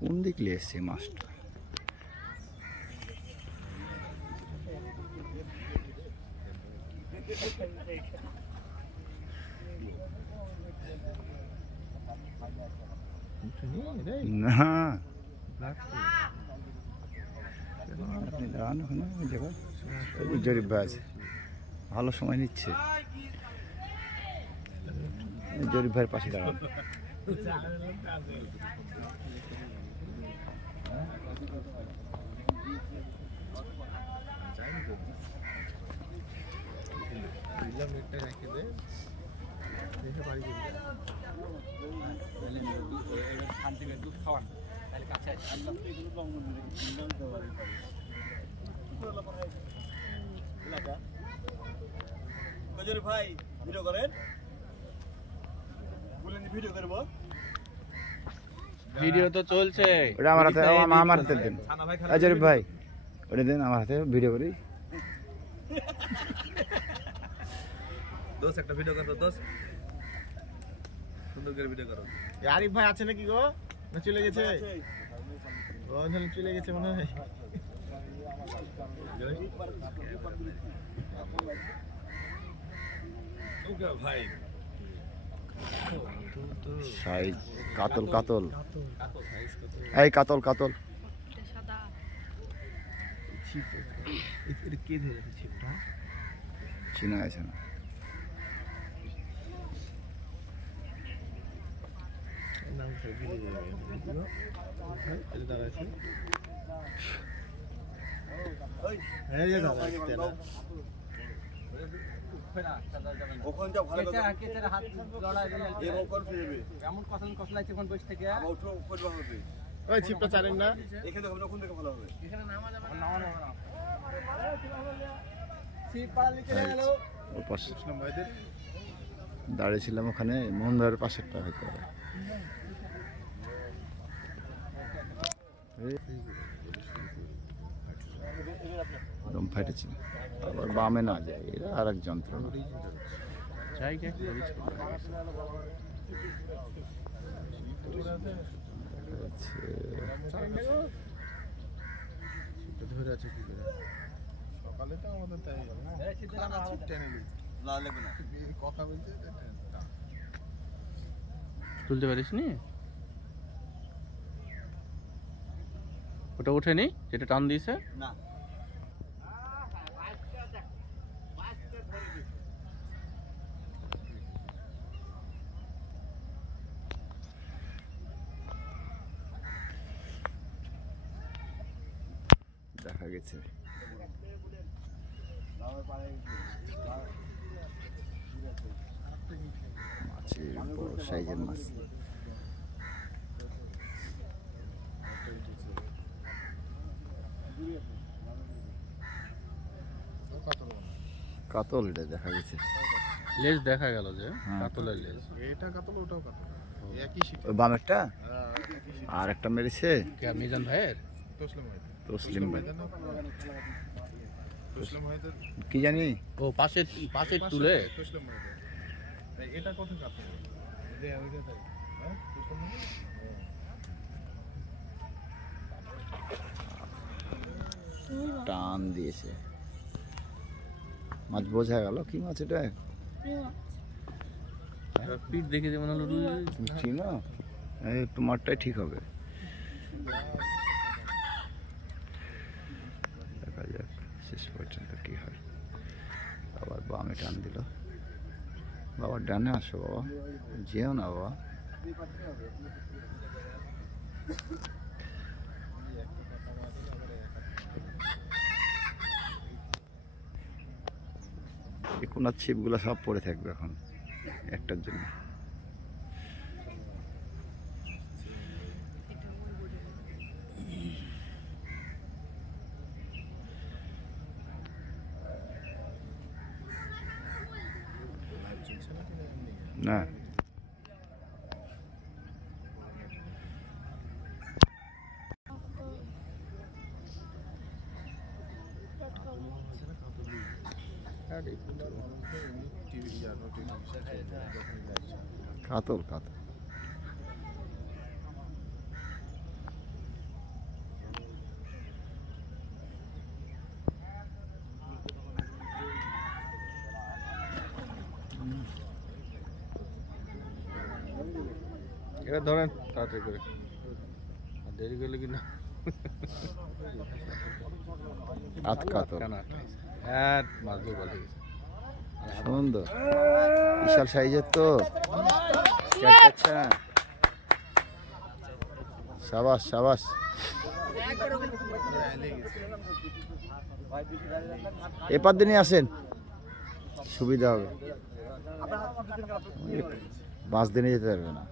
কোন দিক নিয়ে এসছে মাছটা? না আপনি দাঁড়ান ওখানে ওই জায়গায়। জরিপ ভাই আছে, ভালো সময় নিচ্ছে। জরিপ ভাইয়ের পাশে দাঁড়ান। ভাই ভিডিও করেন, বলেন ভিডিও করব। ভিডিও তো চলছে। ওটা আমার হাতে, আমার হাতে দেন জরিপ ভাই, ওটা দেন আমার হাতে, ভিডিও করি। দোষ একটা ভিডিও করো, দোষ সুন্দর করে ভিডিও করো। আরিফ ভাই আছে নাকি গো? না চলে গেছে? ও তাহলে চলে গেছে মনে হয়। ভাই সাইজ কাতল, কাতল এই কাতল, কাতল এটা কে ধরেছে ছিপটা? চিনা গেছে না। নাম সব গিলে যাবে। এটা দাঁড়াচ্ছে। এই যে দাঁড়াচ্ছে না। ওখান যা ভালো কথা কেচারা হাত লড়াই দিলে এরকম করে ফিরবে। এমন কসলাইছে কোন বসে থেকে আবার উঠো করবা হবে। ওই ছিপটা ছাড়েন না। এখানে হবে না, কোন থেকে ভালো হবে? এখানে নামা যাবে না, নামা যাবে না। ছিপ পাড়ালি চলে গেল। ওর পাশে ইসলাম ভাইদের দাঁড়িয়েছিলাম ওখানে, মোহন ভাইয়ের পাশেরটা হয়তো। একদম ফাটেছে, আবার বামে না যায়, এরা আর এক যন্ত্রণা। ধরে আছে কি করে? সকালে তো আমাদের তাই গেল না। ছিপ টেনে দিই। না লাগবে না। কথা বলতে তুলতে পারিস নি? ওটা ওঠেনি যেটা টান দিয়েছে? না দেখা গেছে মাছের বড় সাইজের মাছ। কাতল এটা দেখা গেছে, লেজ দেখা গেল যে কাতলের লেজ। এটা কাতল ওটাও কাতল, একই শিকার। ওই বামেরটা আর একটা মেরেছে কে মিজান ভাইয়ের? তসলিম ভাই, তসলিম ভাই তসলিম ভাইদের কি জানি। ও পাশে পাশের তুলে। তসলিম ভাই এটা কত কাতল? এটা ওইটা তাই হ্যাঁ তসলিম ভাই টান দিয়েছে, মাছ বোঝা গেল কি মাছ এটা। পিঠ দেখে যে মনে হলো রুই। তুমি চিনো? এই তোমারটাই ঠিক হবে। দেখা যাক শেষ পর্যন্ত কি হয়। আবার বামে টান দিল। বাবা ডানে আসো, বাবা যেও না বাবা। এই কোনার ছিপগুলো সব পড়ে থাকবে এখন একটার জন্য। না কাতল, কাতল এবার ধরেন তাড়াতাড়ি করে, আর দেরি করলে কি না হাত কাতর কেন হ্যাঁ মাছ ধরে পাল্টে গেছে। সুন্দর বিশাল সাইজের তো ক্যাটটা। সাবাস সাবাস। এপার দিনে আসেন সুবিধা হবে, বাস দিনে যেতে পারবে না।